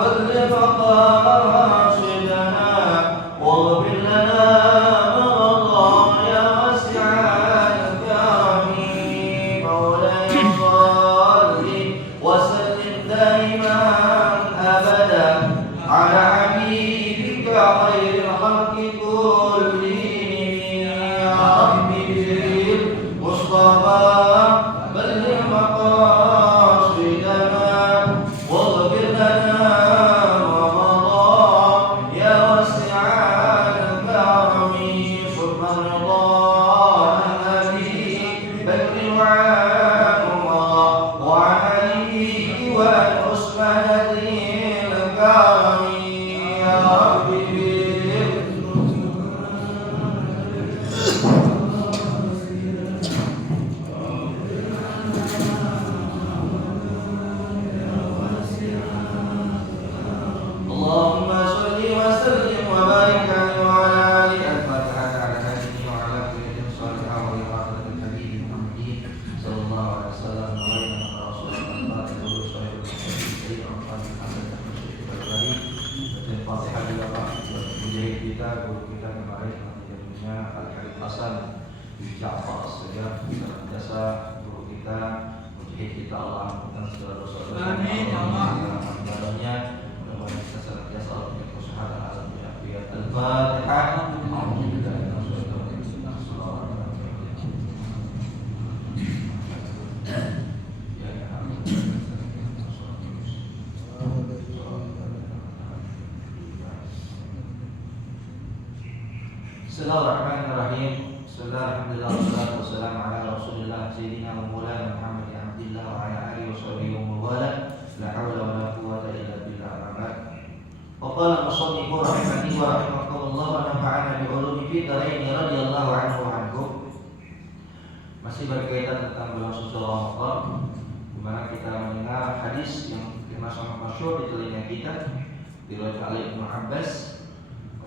بلغ مقاصدنا واغفر لنا ما مضى يا واسع الكرم مولاي صل وسلم دائما أبدا على حبيبك خير الخلق كلهم يا ربي بالمصطفى بلغ مقاصدنا واغفر لنا ما مضى يا واسع الكرم ثم الرضا عن أبي بكر وعن عمر وعن علي وعن عثمان ذي الكرم يا ربي اللهم صل وسلم وبارك عليه وعلى آله الفاتحة على هذه وعلى كل صالحة وإرادة الحبيب محمد صلى الله عليه وسلم وبين رسول الله ورسوله الكريم وعلى آله الفاتحة لله mujahid kita, guru kita kemarin tentunya Al-Habib Hasan bin Ja'far As-Sajjad jasa guru kita, mujahid kita Allah ampunkan segala dosa-dosa. Amin ya Allah. Kita senantiasa Allah punya kesusahan alam punya afiat. Al-Fatihah. Bismillahirrahmanirrahim. Bismillahirrahmanirrahim. Wassalatu wassalamu ala Rasulillah sayyidina wa maulana Muhammad bin Abdillah wa ala alihi wa sahbihi wa mawala. La haula wa la quwwata illa billah. Wa qala musannif rahimani wa rahimakumullah wa nafa'ana bi ulumi fi darain radhiyallahu anhu wa anhum. Masih berkaitan tentang bulan suci Ramadan, di mana kita mendengar hadis yang sangat masyhur di telinga kita diriwayatkan oleh Ibnu Abbas.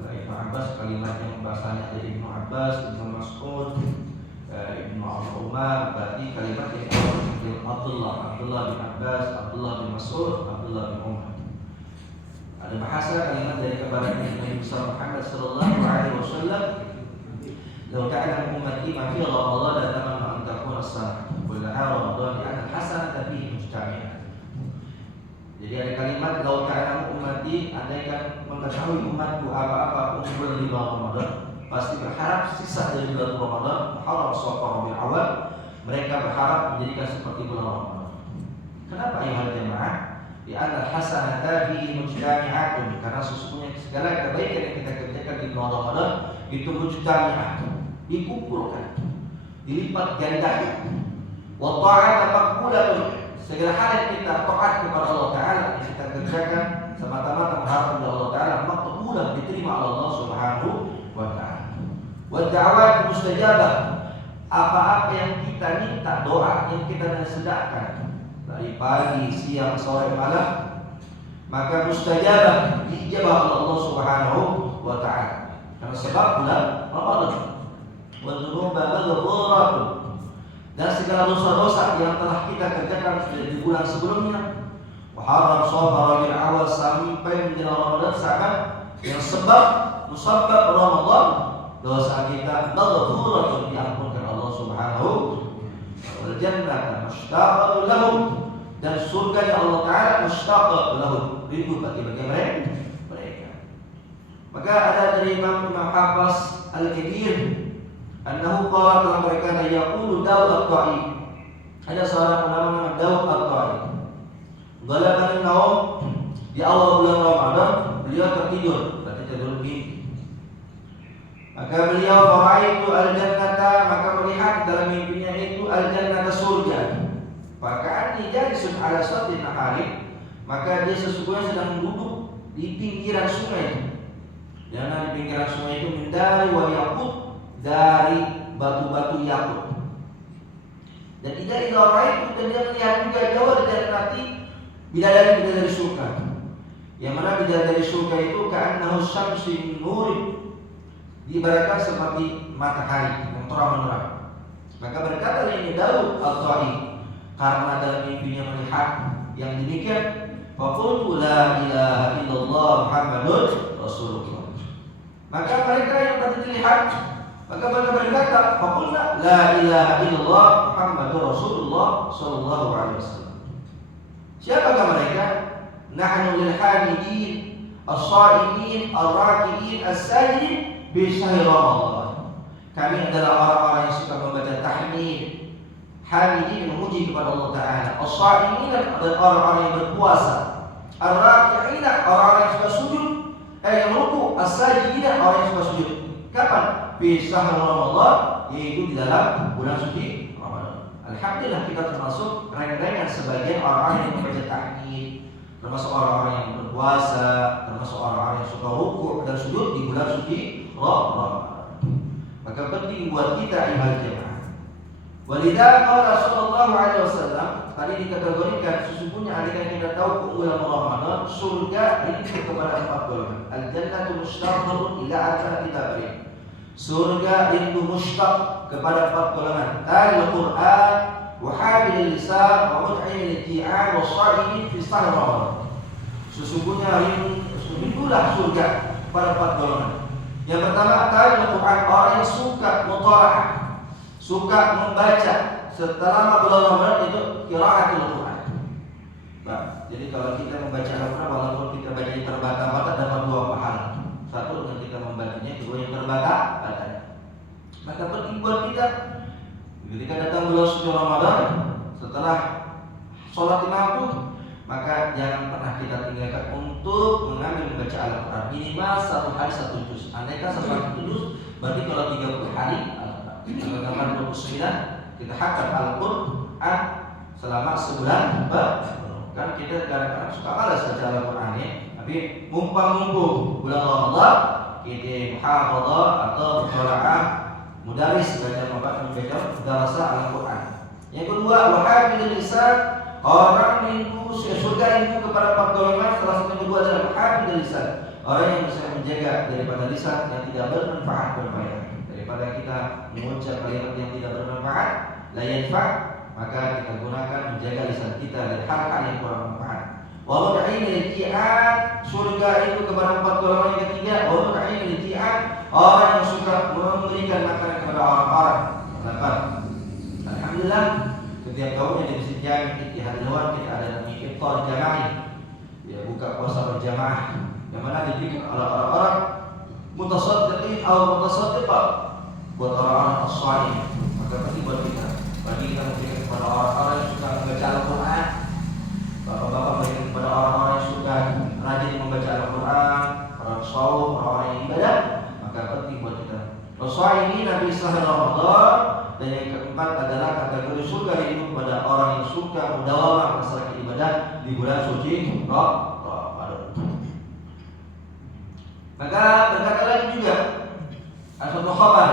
Ibnu Abbas kalimat yang bahasanya dari Ibnu Abbas, Ibnu Mas'ud, Ibnu Umar, berarti kalimat yang Abdullah bin Abbas, Abdullah bin Mas'ud, Abdullah bin Umar. Ada bahasa kalimat dari kebaran Nabi Muhammad sallallahu alaihi wasallam, "Lau ta'lamu ummati ma fi Ramadan la tamanna an takuna as-sanah kullaha Ramadan li'anna al-hasanata fihi mujtami'ah." Jadi ada kalimat "Lau ta'lamu ummati", andaikan mengetahui umatku apa-apa umur di bulan Ramadan, pasti berharap sisa dari bulan Ramadan, haram safar bil awal, mereka berharap menjadikan seperti bulan Ramadan. Kenapa ayuhal jamaah? Di antara hasanata fihi mujtami'atun, karena sesungguhnya segala kebaikan yang kita kerjakan di bulan Ramadan itu mujtami'ah, dikumpulkan, dilipat gandakan. Wa ta'ata maqbulatun, segala hal yang kita taat kepada Allah Ta'ala yang kita kerjakan semata-mata mengharap kepada Allah Ta'ala, maqbulah, diterima oleh Allah Subhanahu wa Ta'ala. Wa da'awat mustajabah, apa-apa yang kita minta, doa yang kita sedekahkan dari pagi, siang, sore, malam, maka mustajabah, dijabah oleh Allah Subhanahu wa Ta'ala. Karena sebab bulan Ramadan. Wa dzunuba maghfuratun, dan segala dosa-dosa yang telah kita kerjakan di bulan sebelumnya. Wa haram safar bil awal, sampai menjelang Ramadan sahabat yang sebab musabbab Ramadan dosa kita maghfuratun, diampunkan Allah Subhanahu wal jannah mushtaqatun lahum, dan surga Allah Ta'ala mushtaqatun lahum, rindu bagi mereka. Maka ada dari Imam Hafiz Al-Kabir, annahu qala, telah berkata, yaqulu Daud At-Ta'i, ada seorang ulama namanya Daud At-Ta'i, ghalabani naum, di awal bulan Ramadan beliau tertidur, berarti tidur mimpi. Maka beliau faraitu al-jannata, maka melihat dalam mimpinya itu al-jannata, surga. Maka jalisun ala satin nahari, maka dia sesungguhnya sedang duduk di pinggiran sungai. Jangan di pinggiran sungai itu mindari wa yaqut, dari batu-batu yakut. Dan tidak ilawai itu, dan dia melihat juga jauh dari nanti bidadari surga. Yang mana bidadari surga itu ka'annahu syamsin nuri, diibaratkan seperti matahari yang terang menerang. Maka berkata ini Daud At-Ta'i, karena dalam mimpinya melihat yang demikian, Faqultu la ilaha illallah Muhammadun Rasulullah. Maka mereka yang tadi dilihat, maka mereka berkata, faqulna la ilaha illallah Muhammadur Rasulullah sallallahu alaihi wasallam. Siapakah mereka? Nahnu lil hamidin as-shaimin ar-raki'in as-sajidin bi syahr Ramadan. Kami adalah orang-orang yang suka membaca tahmid. Hamidin memuji kepada Allah Ta'ala. As-shaimin dan orang-orang yang berpuasa. Ar-raki'in orang-orang yang suka sujud, yang ruku. As-sajidin orang yang suka sujud. Kapan? Fi syahr Ramadan, yaitu di dalam bulan suci Ramadan. Alhamdulillah kita termasuk reng-rengan sebagian orang-orang yang membaca tahmid, termasuk orang-orang yang berpuasa, termasuk orang-orang yang suka ruku dan sujud di bulan suci Ramadan. Maka penting buat kita ibadah jemaah. Walidha qala sallallahu alaihi wasallam, tadi dikategorikan sesungguhnya andaikan kita tahu keunggulan Ramadan, surga rindu kepada 4 golongan. Al-jannatu mushtaqun ila arba'ati tabarin. Surga rindu mushtaq kepada 4 golongan. Talil Quran wa hamilil lisan wa mut'imil ti'an wa sha'imin fi shahr Ramadan. Sesungguhnya rindulah surga pada 4 golongan. Yang pertama, talil Quran, orang yang suka muthara'ah, suka membaca setelah bulan Ramadan, itu qiraatul Quran. Nah, jadi kalau kita membaca Al-Quran, walaupun kita bacanya terbata-bata, dapat 2 pahala. Satu dengan kita membacanya, kedua yang terbata-bata. Maka penting buat kita ketika datang bulan suci Ramadan, setelah sholat 5 waktu, maka jangan pernah kita tinggalkan untuk mengambil membaca Al-Quran minimal 1 hari 1 juz. Andaikan 1 juz, berarti kalau 30 hari, tanggal 29 kita hafal Al-Quran selama sebulan. Kan kita kadang-kadang suka malas baca Al-Quran ya, tapi mumpung bulan Ramadan kita muhafadzah atau muthala'ah, mudaris membaca darasa Al-Quran. Yang kedua, wahafidul lisan, orang rindu surga rindu kepada 4 golongan. Salah satu yang kedua adalah wahafidul lisan, orang yang bisa menjaga daripada lisan yang tidak bermanfaat berfaedah. Daripada kita mengucap kalimat yang tidak bermanfaat, la yanfa', maka kita gunakan menjaga lisan kita dari hal-hal yang kurang bermanfaat. Wa mut'imil ti'an, surga itu kepada 4 golongan. Yang ketiga, wa mut'imil ti'an, orang yang suka memberikan makanan kepada orang-orang yang lapar. Alhamdulillah, setiap tahunnya di Masjid Jami' di hari luar kita ada namanya iftar jama'i, ya, buka puasa berjamaah, yang mana diberikan oleh orang-orang mutasaddiqin atau mutasaddiqah, buat orang-orang as-shaim. Maka penting buat kita, bagi kita memberikan kepada orang-orang yang suka membaca Al-Quran. Bapak-bapak memberikan kepada orang-orang yang suka rajin membaca Al-Quran, orang saum, orang yang ibadah. Maka penting buat kita. As-shaim ini Nabi Sahih Ramadan. Dan yang keempat adalah kategori surga itu kepada orang yang suka mendawamkan masalah ibadah di bulan suci Ramadan. Maka berkata lagi juga Asal khabar,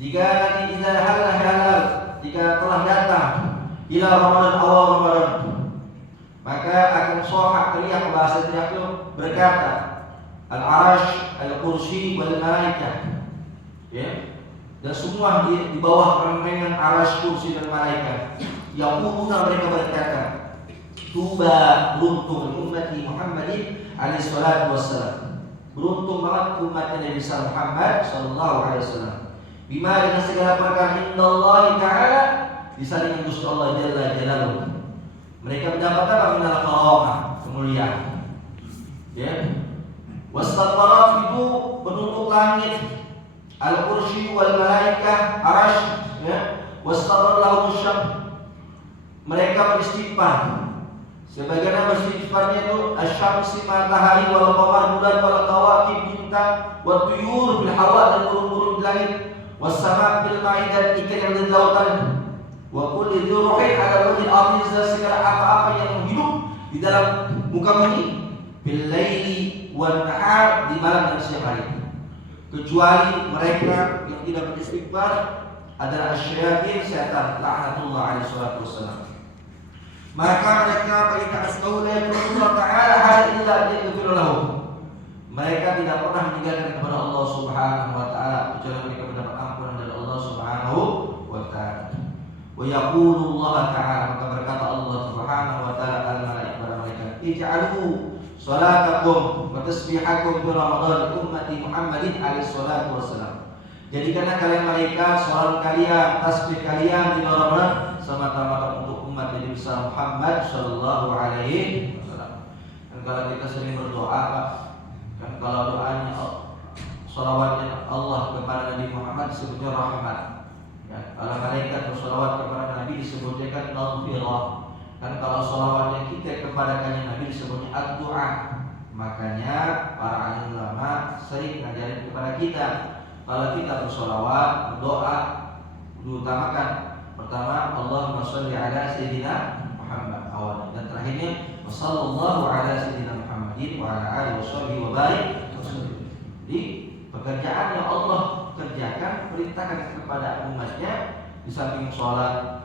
jika nanti idza halal, jika telah datang ila Ramadan, awal Ramadan, maka akan sohak teriak, bahasa teriak itu berkata al-arash, al-kursi, wal malaikah, ya, dan semua di bawah rengrengan arash, kursi dan malaikat. Yaquluna, mereka berkata, tuba, beruntung ummati Muhammadin alaihi salatu wassalam, beruntung banget umat Nabi Muhammad sallallahu alaihi wasallam, bima, dengan segala perkara indallahi ta'ala, di samping Gusti Allah jalla jalaluhu. Mereka mendapat apa? Minal karamah, kemuliaan, ya. Wastawarat, itu penutup langit, al-kursi wal malaikah, arash, ya. Wastawarat lahum syam, mereka beristighfar. Sebagaimana beristighfarnya itu asyamsi, matahari, wal qamar, bulan, wal kawakib, bintang, wa tuyur bil hawa, dan burung-burung di langit, was sama bil ma'i, dan ikan yang di lautan, wa kulli dzi ruhin ala wajhil ardi, segala apa-apa yang hidup di dalam muka bumi, bil laili wan nahar, di malam dan siang hari, kecuali mereka yang tidak beristighfar adalah asyayatin, setan, laknatullah alaihi salatu wassalam. Maka mereka berikan asqaula Allah Ta'ala hal illa yaghfir lahum, mereka tidak pernah meninggalkan kepada Allah Subhanahu wa Ta'ala kecuali mereka mendapat ampunan dari Allah Subhanahu wa Ta'ala. Wa yaqulu Allah Ta'ala, maka berkata Allah Subhanahu wa Ta'ala al malaikah, kepada malaikat, ij'alu salatakum wa tasbihakum fi Ramadan ummati Muhammadin alaihi salatu wassalam. Jadikanlah kalian mereka salat kalian, tasbih kalian di Ramadan semata-mata untuk umat Nabi besar Muhammad sallallahu alaihi wasallam. Dan kalau kita sering berdoa, Pak, kan kalau doanya salawatnya Allah kepada Nabi Muhammad disebutnya rahmat. Ya, kalau malaikat bersalawat kepada Nabi disebutnya kan maghfirah. Kan kalau salawatnya kita kepada kanjeng Nabi disebutnya ad-du'a. Makanya para alim ulama sering ngajarin kepada kita, kalau kita bersalawat, berdoa, diutamakan pertama Allahumma sholli ala sayyidina Muhammad awal, dan terakhirnya sallallahu ala sayyidina Muhammadin wa ala alihi washabbihi wa barik. Jadi pekerjaan yang Allah kerjakan, perintahkan kepada umatnya di samping sholat,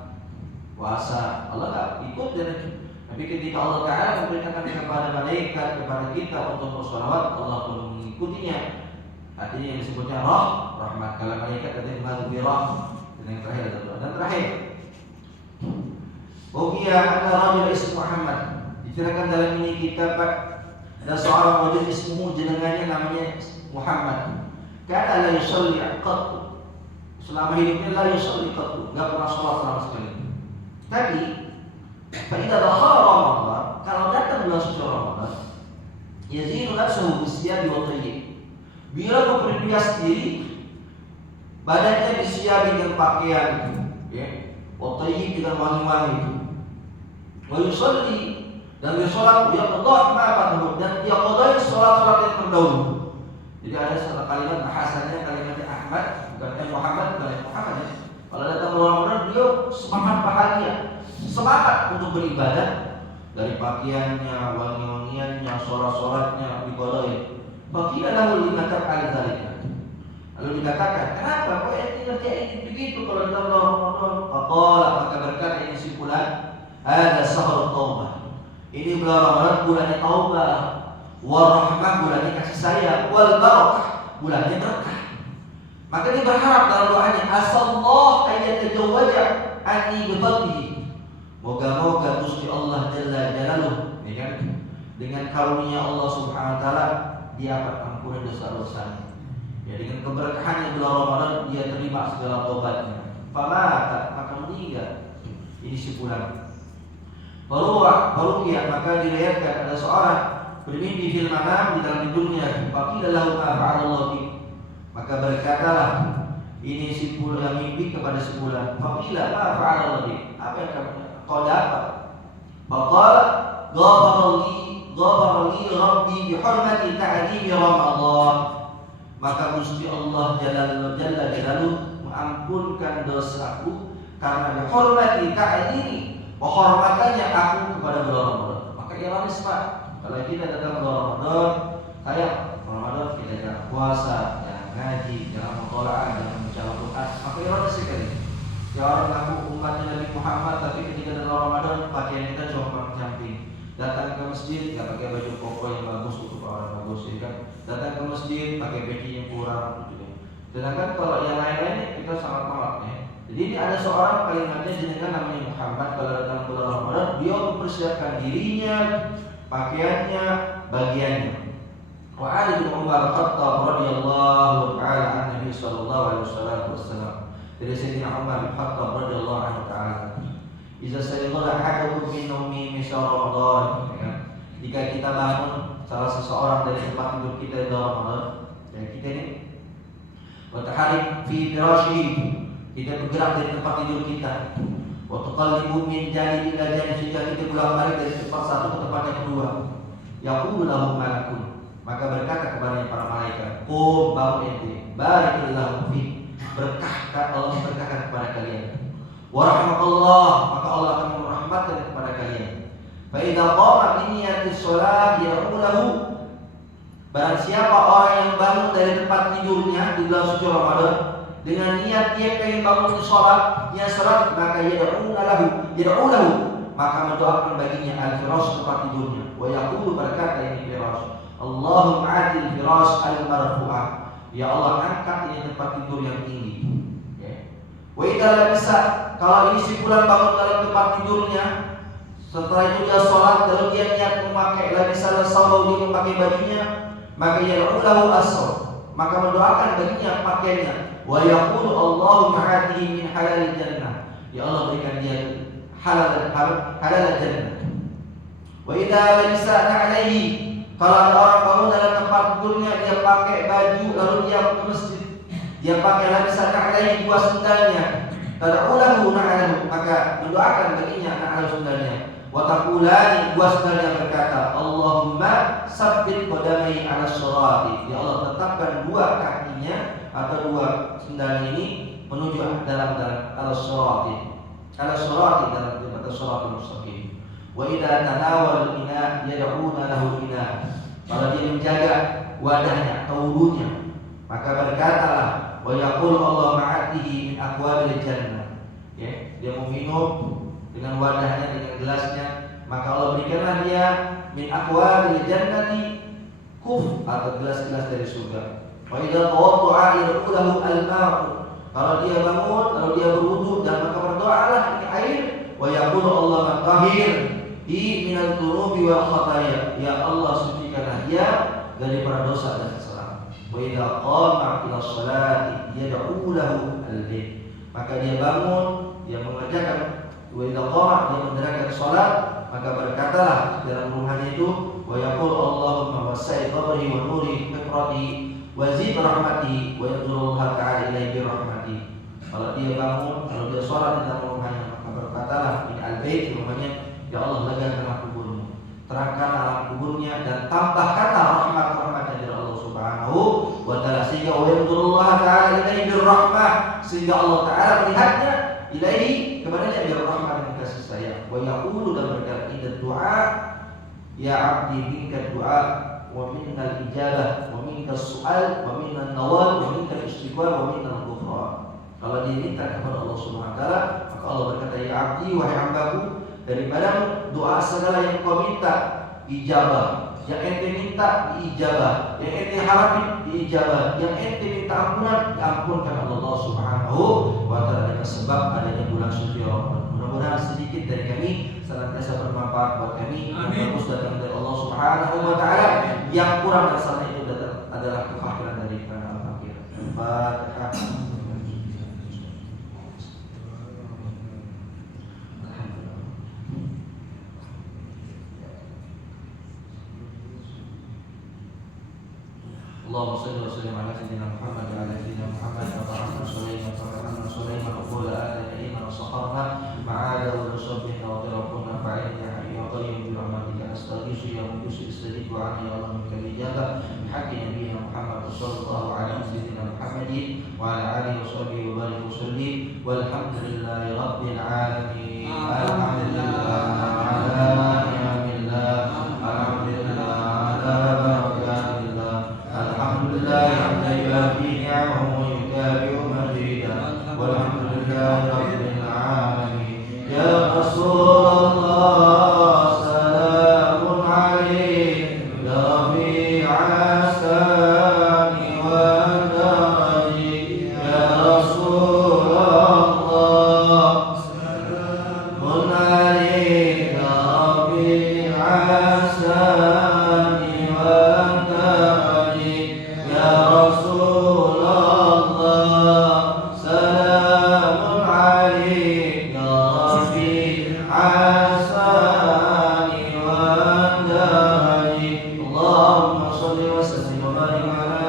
puasa, Allah tak ikut dan tapi ketika Allah Ta'ala memberitakan kepada malaikat, kepada kita untuk bersolawat, Allah pun mengikutinya. Artinya yang disebutnya rahmat. Kalau malaikat ada maghfirah. Dan yang terakhir ada doa. Dan terakhir, Bogiyah anna rajul ismu Muhammad. Diceritakan dalam ini kitab, ada seorang wajib ismu, jenengannya namanya Muhammad. Kana la yusalli qattu. Selama hidupnya la yusalli qattu, enggak pernah salat sama sekali. Tapi pada dakhala Ramadan, kalau datang bulan suci Ramadan, yazinu nafsuhu bisiyab wa tayyib. Bila memperhias diri, badannya disiabi dengan pakaian, ya, wa tayyib dengan wangi-wangi. Wa yusalli, dan dia salat, dia qada ma ba'dahu, dan dia qada salat-salat yang terdahulu. Jadi ada satu kalimat bahasanya kalimatnya Ahmad, bukan Muhammad, bukan Muhammad. Ya. Kalau datang bulan Ramadan, beliau semangat bahagia, semangat untuk beribadah, dari pakaiannya, wangi-wangiannya, sholat-sholatnya diqadain. Baqila lahu lima taf'al dzalika. Lalu dikatakan, kenapa kau ngerjain begitu kalau datang bulan Ramadan? Faqala, maka berkata ini simpulan, ada syahrut taubah. Ini bulan Ramadan, bulannya taubah, wal rahmah, bulannya kasih sayang, wal barakah, bulannya berkah. Maka dia berharap dalam doanya, asallahu ayyatajawwaja anni bi fadlihi. Moga-moga Gusti Allah Jalla Jalaluhu, ya kan? Dengan karunia Allah Subhanahu wa taala dia akan ampuni dosa-dosanya. Ya, dengan keberkahannya bulan Ramadan dia terima segala tobatnya. Famata, maka meninggal. Ini simpulan. Baruya, maka diriwayatkan ada seorang bermimpi fil manam di dalam tidurnya. Faqila lahu ma fa'alallahu bi. Maka berkatalah ini simpul yang mimpi kepada simpulan. Faqila ma fa'alallahu bi. Apa yang kamu kau dapat? Faqala ghafarali rabbi bihurmati ta'zimi Ramadan. Maka Gusti Allah Jalla Jalaluhu mengampunkan dosaku karena bihurmati ta'zimi, penghormatannya aku kepada bulan Ramadan. Maka ironis, Pak, kalau kita datang bulan Ramadan, kayak Ramadan kita jangan puasa, jangan ngaji, jangan mutola'ah, jangan membaca Al-Quran. Maka ironis sekali. Ya orang aku umatnya Nabi Muhammad, tapi ketika dalam Ramadan pakaian kita cuma camping. Datang ke masjid nggak pakai baju koko yang bagus untuk orang bagus, ya kan? Datang ke masjid pakai peci yang kurang, gitu. Sedangkan kalau yang lain-lainnya kita sangat tolak, ya. Jadi ini ada seorang kalimatnya jenengan namanya Muhammad, kalau datang bulan Ramadan dia mempersiapkan dirinya, pakaiannya, bagiannya. Wa Ali bin Umar Khattab radhiyallahu ta'ala an Nabi sallallahu alaihi wasallam. Dari Sayyidina Umar bin Khattab radhiyallahu anhu ta'ala, "Idza sayyidah ahadukum min nawmi min Ramadan." Jika kita bangun salah seseorang dari tempat tidur kita di Ramadan, ya kita ini wa taharik fi firashihi, kita bergerak dari tempat tidur kita. Wa tuqallibu min janib ila janib, sehingga kita bolak-balik dari tempat satu ke tempat yang kedua. Yaqulu lahu malakun, maka berkata kepada para malaikat, "Qum bangun ente, barakallahu fi." Berkah Allah berkahkan kepada kalian. Wa rahmatullah, maka Allah akan merahmatkan kepada kalian. Fa idza qama bi niyyati shalah yaqulu lahu, barang siapa orang yang bangun dari tempat tidurnya di bulan suci Ramadan dengan niat dia ingin bangun di salat, dia salat, maka yad'u lahu, maka mendoakan baginya al-firash tempat tidurnya. Wa yaqulu, berkata ini firash, Allahumma atil firash al-marfu'ah, ya Allah angkat ini tempat tidur yang tinggi. Wa idza labisa, kalau ini si bulan bangun dalam tempat tidurnya Setelah itu dia sholat, lalu dia niat memakai lagi salah saubau, dia memakai bajunya, maka yad'ulahu as-saw, maka mendoakan baginya pakaiannya, wa yaqulu Allahumma atihi min halal jannah, ya Allah berikan dia halal jannah. Wa idza labisa alaihi, kalau ada orang bangun dalam tempat tidurnya dia pakai baju lalu dia ke masjid, dia pakai labisa alaihi dua sendalnya, tad'ulahu na'alahu, maka mendoakan baginya na'alahu sendalnya. Wa taqulani, dua sendalnya berkata, Allahumma sabbit qadamai 'ala sirati, ya Allah tetapkan dua kakinya atau dua sendalnya ini menuju dalam 'ala sirati dalam batas shiratal mustaqim. Wa idza tanawal ina yad'una lahu ina, kalau dia menjaga wadahnya atau wudunya, maka berkatalah wa yaqul Allah ma'atihi min aqwabil jannah, ya, dia mau minum dengan wadahnya, dengan gelasnya, maka Allah berikanlah dia min aqwabil jannati kuf, atau gelas-gelas dari surga. Wa idza tawadda'a yad'ulahu al-ma'u, kalau dia bangun lalu dia berwudu dan maka berdoalah ini air, wa yaqulu Allah tahhir minal dzunubi wal khataya, ya Allah sucikanlah dia dari para dosa dan kesalahan. Wa idza qama ila sholati yad'u lahu al-bait, maka dia bangun, dia mengerjakan, wa idza qama, dia mendirikan salat, maka berkatalah dalam ruhannya itu, wa yaqul Allahumma wasi' qabri wa nuri fitrati wa zid rahmati wa yadhurullah ta'ala ilaihi rahmati. Kalau dia bangun, kalau dia salat di dalam ruhannya, maka berkatalah ini al-bait, rumahnya, ya Allah legakanlah kuburnya, terangkanlah alam kuburnya, dan tambahkanlah rahmat-rahmatnya dari Allah Subhanahu wa ta'ala, sehingga wa yadhurullah ta'ala ilaihi rahmah, sehingga Allah Ta'ala melihatnya ilaihi kepada dia biar rahmat dan kasih sayang. Wa yaqulu, dan berkata inda du'a ya abdi minka du'a wa minnal ijabah wa minka su'al wa minnan nawal wa minka istighfar wa minnal ghufran. Kalau dia minta kepada Allah Subhanahu wa ta'ala, maka Allah berkata, ya abdi, wahai hambaku, daripada doa segala yang kau minta ijabah, yang ente minta diijabah, yang ente harapin diijabah, yang ente minta ampunan diampunkan Allah Subhanahu wa ta'ala dengan sebab adanya bulan suci Ramadan. Mudah-mudahan sedikit dari kami senantiasa bermanfaat buat kami. Yang bagus datang dari Allah Subhanahu wa ta'ala, yang kurang dan salah itu adalah kefakiran dari karena al-fakir. Fatihah. Allahumma shalli wa sallim ala sayyidina Muhammad wa ala sayyidina Muhammad wa ta'ala Sulaiman wa ta'ala Sulaiman wa qul ala iman wa saharna ma'ala wa rasulina wa tarafuna fa'in ya hayyu wa qayyum bi rahmatika astaghiitsu ya mughis istajib wa ya Allah minka ijabah haqqi nabiyina Muhammad sallallahu alaihi sayyidina Muhammadin wa ala alihi wa sahbihi wa barik wa sallim walhamdulillahi rabbil alamin. Alhamdulillah ala ni'amillah, alhamdulillah ala barakatillah, alhamdulillah hamdan yuafi ni'amahu wa yukafi'u mazidah, walhamdulillahi rabbil alamin. Ya Rasulullah salamun alaik ya rafi'a sani wa daraji, ya Rasulullah salamun alaik ya rafi'a sani wa daraji, ya Rasulullah salamun alaik ya rafi'a sani wa daraji. Allahumma shalli wa sallim wa barik ala